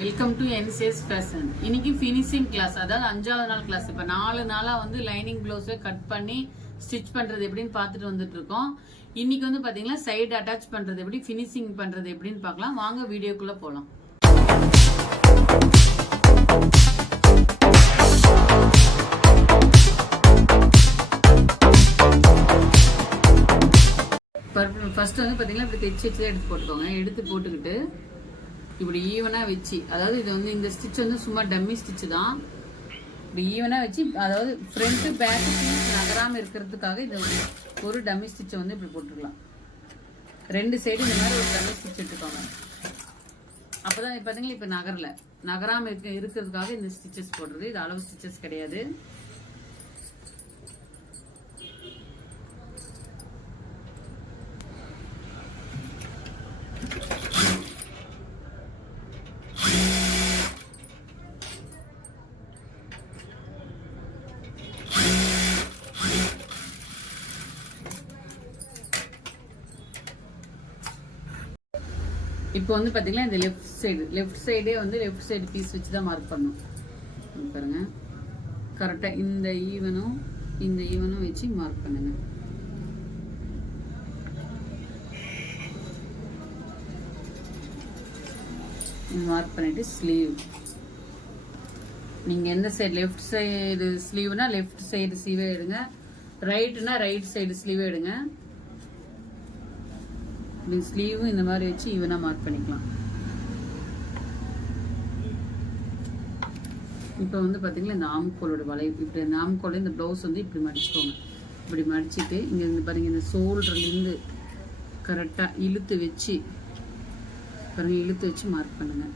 Welcome to NCS fashion இன்னைக்கு finishing class அதாவது அஞ்சாவது நாள் கிளாஸ் இப்போ நாலு நாளாக வந்து லைனிங் ப்ளவுஸை கட் பண்ணி ஸ்டிச் பண்ணுறது எப்படின்னு பார்த்துட்டு வந்துட்டு இருக்கோம். இன்னைக்கு வந்து பார்த்தீங்கன்னா சைடு அட்டாச் பண்ணுறது எப்படி ஃபினிஷிங் பண்ணுறது எப்படின்னு பார்க்கலாம். வாங்க வீடியோக்குள்ளே போகலாம் ஃபர்ஸ்ட் வந்து பார்த்தீங்கன்னா இப்படி தைச்சு வச்சு தான் எடுத்து போட்டுக்கோங்க. எடுத்து போட்டுக்கிட்டு இப்படி ஈவனாக வச்சு அதாவது இது வந்து இந்த ஸ்டிச் வந்து சும்மா டம்மி ஸ்டிச் தான். இப்படி ஈவனாக வச்சு அதாவது ஃப்ரண்ட்டு பேக்கு நகராமல் இருக்கிறதுக்காக இது ஒரு டம்மி ஸ்டிச்சை வந்து இப்படி போட்டுக்கலாம் ரெண்டு சைடு இந்த மாதிரி ஒரு டம்மி ஸ்டிச் எடுத்துக்கோங்க. அப்போ தான் பார்த்தீங்களா இப்போ நகரில். நகராமல் இருக்க இருக்கிறதுக்காக இந்த ஸ்டிச்சஸ் போடுறது. இது அளவு ஸ்டிச்சஸ் கிடையாது. இப்போ வந்து பார்த்தீங்கன்னா இந்த லெஃப்ட் சைடு லெஃப்ட் சைடே வந்து லெஃப்ட் சைடு பீஸ் வச்சு தான் மார்க் பண்ணும் பாருங்க. கரெக்டாக இந்த ஈவனும் இந்த ஈவனும் வச்சு மார்க் பண்ணுங்க. மார்க் பண்ணிட்டு ஸ்லீவ் நீங்கள் எந்த சைடு லெஃப்ட் சைடு ஸ்லீவ்னா லெஃப்ட் சைடு ஸ்லீவே எடுங்க. ரைட்டுனா ரைட் சைடு ஸ்லீவே எடுங்க. இப்படி ஸ்லீவும் இந்த மாதிரி வச்சு ஈவனாக மார்க் பண்ணிக்கலாம். இப்போ வந்து பார்த்தீங்கன்னா இந்த ஆம்கோலோட வலை இப்படி இந்த ஆம்கோல இந்த ப்ளவுஸ் வந்து இப்படி மடிச்சுக்கோங்க. இப்படி மடிச்சுட்டு இங்கே இருந்து பாருங்க இந்த சோல்டர்லேருந்து கரெக்டாக இழுத்து வச்சு பாருங்க இழுத்து வச்சு மார்க் பண்ணுங்க.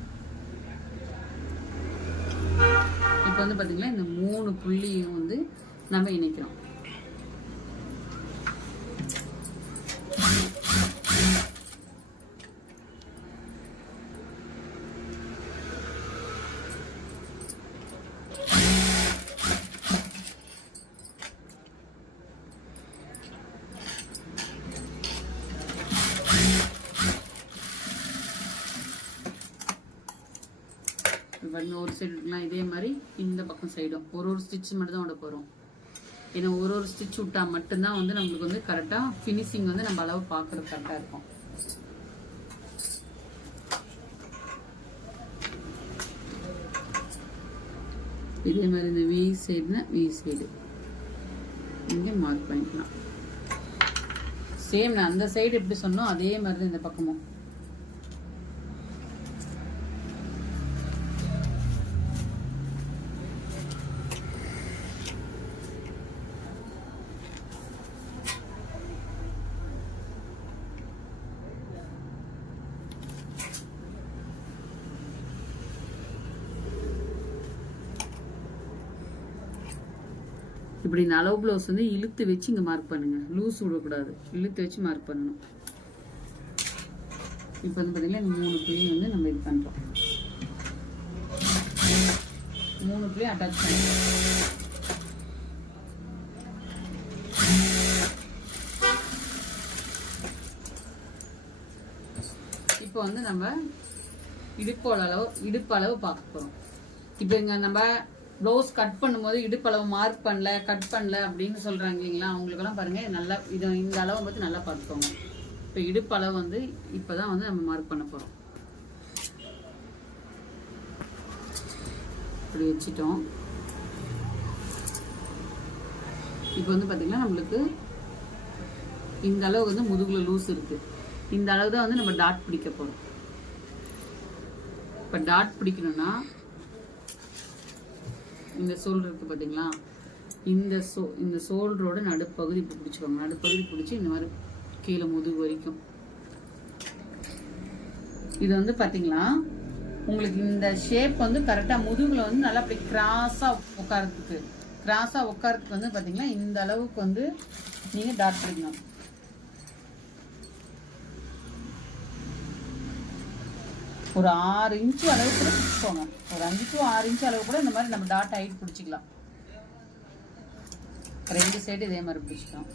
இப்போ வந்து பார்த்தீங்கன்னா இந்த மூணு புள்ளியும் வந்து நம்ம இணைக்கிறோம். பாருங்கள் ஒரு சைடு இருக்கலாம் இதே மாதிரி இந்த பக்கம் சைடும் ஒரு ஒரு ஸ்டிச் மட்டும் தான் விட போகிறோம் ஏன்னா ஒரு ஒரு ஸ்டிச் விட்டா மட்டும்தான் வந்து நம்மளுக்கு வந்து கரெக்டாக ஃபினிஷிங் வந்து நம்ம அளவு பார்க்குறது கரெக்டாக இருக்கும். இதே மாதிரி இந்த வி சைடுனா வி சைடு இங்கே மார்க் பண்ணிக்கலாம். சேம் நான் அந்த சைடு எப்படி சொன்னோம் அதே மாதிரி தான் இந்த பக்கமும். இப்படி இந்த அளவு ப்ளவுஸ் வந்து இழுத்து வச்சு இங்கே மார்க் பண்ணுங்க. லூஸ் விடக்கூடாது. இழுத்து வச்சு மார்க் பண்ணணும். இப்போ வந்து பார்த்தீங்கன்னா இந்த மூணு புள்ளி வந்து நம்ம இது பண்ணுறோம் மூணு புள்ளி அட்டாச் பண்ணுறோம் இப்போ வந்து நம்ம இடுப்போட அளவு இடுப்பு அளவு பார்க்க போகிறோம் இப்போ இங்கே நம்ம ப்ளவுஸ் கட் பண்ணும்போது இடுப்பளவு மார்க் பண்ணல கட் பண்ணல அப்படின்னு சொல்கிறாங்க இல்லைங்களா? அவங்களுக்கெல்லாம் பாருங்கள் நல்லா இது இந்த அளவை பற்றி நல்லா பார்த்துக்கோங்க. இப்போ இடுப்பளவு வந்து இப்போ தான் வந்து நம்ம மார்க் பண்ண போகிறோம் இப்படி வச்சிட்டோம். இப்போ வந்து பார்த்திங்கன்னா நம்மளுக்கு இந்த அளவு வந்து முதுகில் லூஸ் இருக்குது இந்த அளவு தான் வந்து நம்ம டாட் பிடிக்க போகிறோம் இப்போ டாட் பிடிக்கணும்னா இந்த சோல் இருக்குது பார்த்தீங்களா இந்த சோ இந்த சோல்டரோட நடுப்பகுதி இப்போ பிடிச்சிக்கோங்க நடுப்பகுதி பிடிச்சி இந்த மாதிரி கீழே முதுகு வரைக்கும். இது வந்து பார்த்தீங்களா உங்களுக்கு இந்த ஷேப் வந்து கரெக்டாக முதுகில் வந்து நல்லா அப்படி கிராஸாக உட்காரத்துக்கு கிராஸாக உட்காரத்துக்கு வந்து பார்த்தீங்கன்னா இந்த அளவுக்கு வந்து நீங்கள் டாட் பிடிக்கணும் ஒரு ஆறு இன்ச்சு அளவு கூட பிடிச்சிக்கோங்க. ஒரு அஞ்சு டு ஆறு இன்ச்சு அளவு கூட இந்த மாதிரி நம்ம டாட் ஹைட் பிடிச்சிக்கலாம். ரெண்டு சைடு இதே மாதிரி பிடிச்சிக்கலாம்.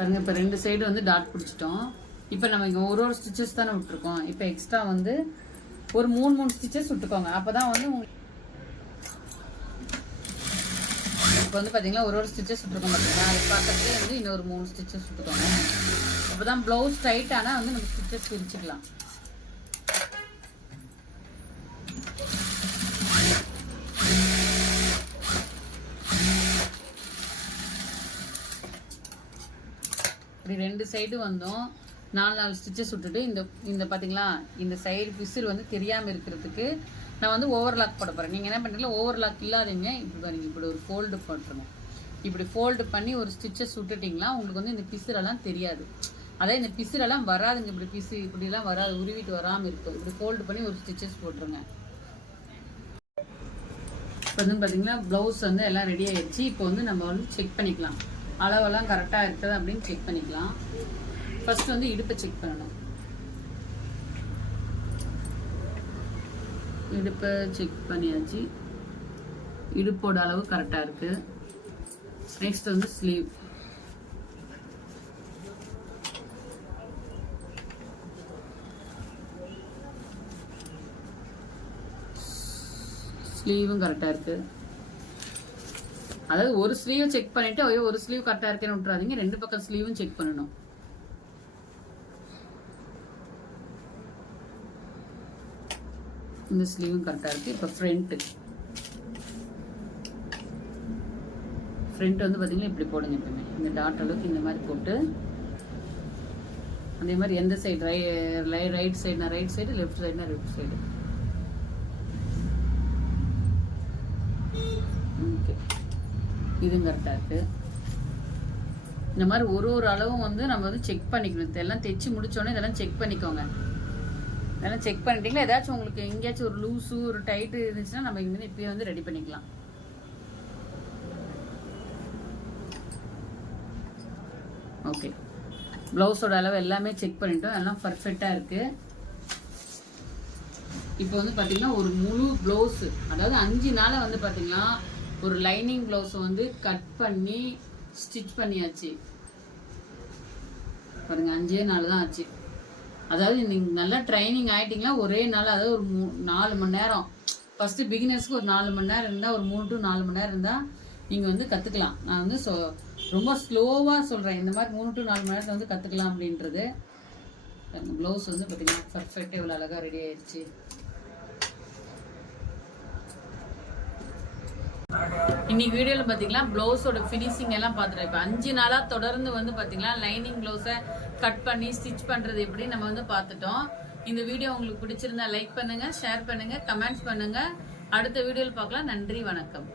பாருங்க இப்போ ரெண்டு சைடு வந்து டாட் பிடிச்சிட்டோம். இப்போ நம்ம இங்கே ஒரு ஒரு ஸ்டிச்சஸ் தானே விட்டுருக்கோம். இப்போ எக்ஸ்ட்ரா வந்து ஒரு மூணு மூணு ஸ்டிச்சஸ் விட்டுக்கோங்க. அப்போ தான் வந்து உங்களுக்கு இப்போ வந்து பார்த்தீங்கன்னா ஒரு ஒரு ஸ்டிச்சஸ் விட்டுருக்கோம் பார்த்தீங்கன்னா அது பக்கத்துலேயே வந்து இன்னொரு மூணு ஸ்டிச்சஸ் விட்டுக்கோங்க. அப்போ தான் ப்ளவுஸ் டைட்டானால் ஆனால் வந்து நம்ம ஸ்டிச்சஸ் பிரிச்சுக்கலாம். இப்படி ரெண்டு சைடு வந்தோம். நாலு நாலு ஸ்டிச்சஸ் விட்டுட்டு இந்த இந்த பார்த்தீங்களா இந்த சைடு பிசில் வந்து தெரியாமல் இருக்கிறதுக்கு நான் வந்து ஓவர்லாக் போட போகிறேன் நீங்கள் என்ன பண்ணுறீங்களா ஓவர்லாக் இல்லாதீங்க. இப்படி பாருங்க இப்படி ஒரு ஃபோல்டு போட்டுருங்க. இப்படி ஃபோல்டு பண்ணி ஒரு ஸ்டிச்சஸ் விட்டுட்டிங்களா உங்களுக்கு வந்து இந்த பிசுரெல்லாம் தெரியாது. அதாவது இந்த பிசுரெல்லாம் வராதுங்க இப்படி பிசு இப்படிலாம் வராது உருவிட்டு வராமல் இருக்கும் இப்படி ஃபோல்டு பண்ணி ஒரு ஸ்டிச்சஸ் போட்டுருங்க. இப்போ வந்து பார்த்தீங்கன்னா ப்ளவுஸ் வந்து எல்லாம் ரெடி ஆயிடுச்சு. இப்போ வந்து நம்ம வந்து செக் பண்ணிக்கலாம். அளவெல்லாம் கரெக்டாக இருக்குது அப்படின்னு செக் பண்ணிக்கலாம். ஃபர்ஸ்ட் வந்து இடுப்பை செக் பண்ணணும். இடுப்பை செக் பண்ணியாச்சு. இடுப்போட அளவு கரெக்டாக இருக்குது நெக்ஸ்ட் வந்து ஸ்லீவ் ஸ்லீவும் கரெக்டாக இருக்குது அதாவது ஒரு ஸ்லீவ் செக் பண்ணிட்டு ஐயோ ஒரு ஸ்லீவ் கரெக்டாக இருக்கேன்னு விட்டுறாதீங்க. ரெண்டு பக்கம் ஸ்லீவும் செக் பண்ணணும். இந்த ஸ்லீவும் கரெக்டாக இருக்குது இப்போ ஃப்ரண்ட்டு ஃப்ரண்ட் வந்து பார்த்தீங்கன்னா இப்படி போடுங்க எப்பவுமே. இந்த டாட் அளவுக்கு இந்த மாதிரி போட்டு அதே மாதிரி எந்த சைடு ரை ரைட் சைடுனா ரைட் சைடு லெஃப்ட் சைடுனா லெஃப்ட் சைடு ஓகே இதுவும் கரெக்டாக இருக்குது இந்த மாதிரி ஒரு ஒரு அளவும் வந்து நம்ம வந்து செக் பண்ணிக்கணும். இதெல்லாம் தைச்சு முடிச்சோடனே இதெல்லாம் செக் பண்ணிக்கோங்க. இதெல்லாம் செக் பண்ணிட்டீங்களா? ஏதாச்சும் உங்களுக்கு எங்கேயாச்சும் ஒரு லூஸு ஒரு டைட்டு இருந்துச்சுன்னா நம்ம இங்கே இப்பயே வந்து ரெடி பண்ணிக்கலாம். ஓகே ப்ளவுஸோட அளவு எல்லாமே செக் பண்ணிட்டோம். எல்லாம் பர்ஃபெக்டாக இருக்குது இப்போ வந்து பார்த்தீங்கன்னா ஒரு முழு ப்ளவுஸு அதாவது அஞ்சு நாளை வந்து பார்த்தீங்கன்னா ஒரு லைனிங் ப்ளவுஸ் வந்து கட் பண்ணி ஸ்டிச் பண்ணியாச்சு. பாருங்க அஞ்சே நாள் தான் ஆச்சு. அதாவது நீங்கள் நல்லா ட்ரைனிங் ஆகிட்டிங்கன்னா ஒரே நாள் அதாவது ஒரு மூ நாலு மணி நேரம். ஃபஸ்ட்டு பிகினர்ஸ்க்கு ஒரு நாலு மணி நேரம் இருந்தால் ஒரு மூணு டு நாலு மணி நேரம் இருந்தால் நீங்கள் வந்து கற்றுக்கலாம் நான் வந்து சொ ரொம்ப ஸ்லோவாக சொல்கிறேன் இந்த மாதிரி மூணு டு நாலு மணி நேரத்தில் வந்து கற்றுக்கலாம் அப்படின்றது. ப்ளவுஸ் வந்து பார்த்தீங்கன்னா பர்ஃபெக்டாக இவ்வளோ அழகாக ரெடி ஆயிடுச்சு. இன்னைக்கு வீடியோவில் பார்த்தீங்கன்னா ப்ளவுஸோட ஃபினிஷிங் எல்லாம் பார்த்துட்டோம் இப்போ அஞ்சு நாளாக தொடர்ந்து வந்து பார்த்தீங்கன்னா லைனிங் ப்ளவுஸை கட் பண்ணி ஸ்டிச் பண்ணுறது எப்படி நம்ம வந்து பார்த்துட்டோம் இந்த வீடியோ உங்களுக்கு பிடிச்சிருந்தா லைக் பண்ணுங்க ஷேர் பண்ணுங்க கமெண்ட்ஸ் பண்ணுங்க. அடுத்த வீடியோவில் பார்க்கலாம் நன்றி வணக்கம்.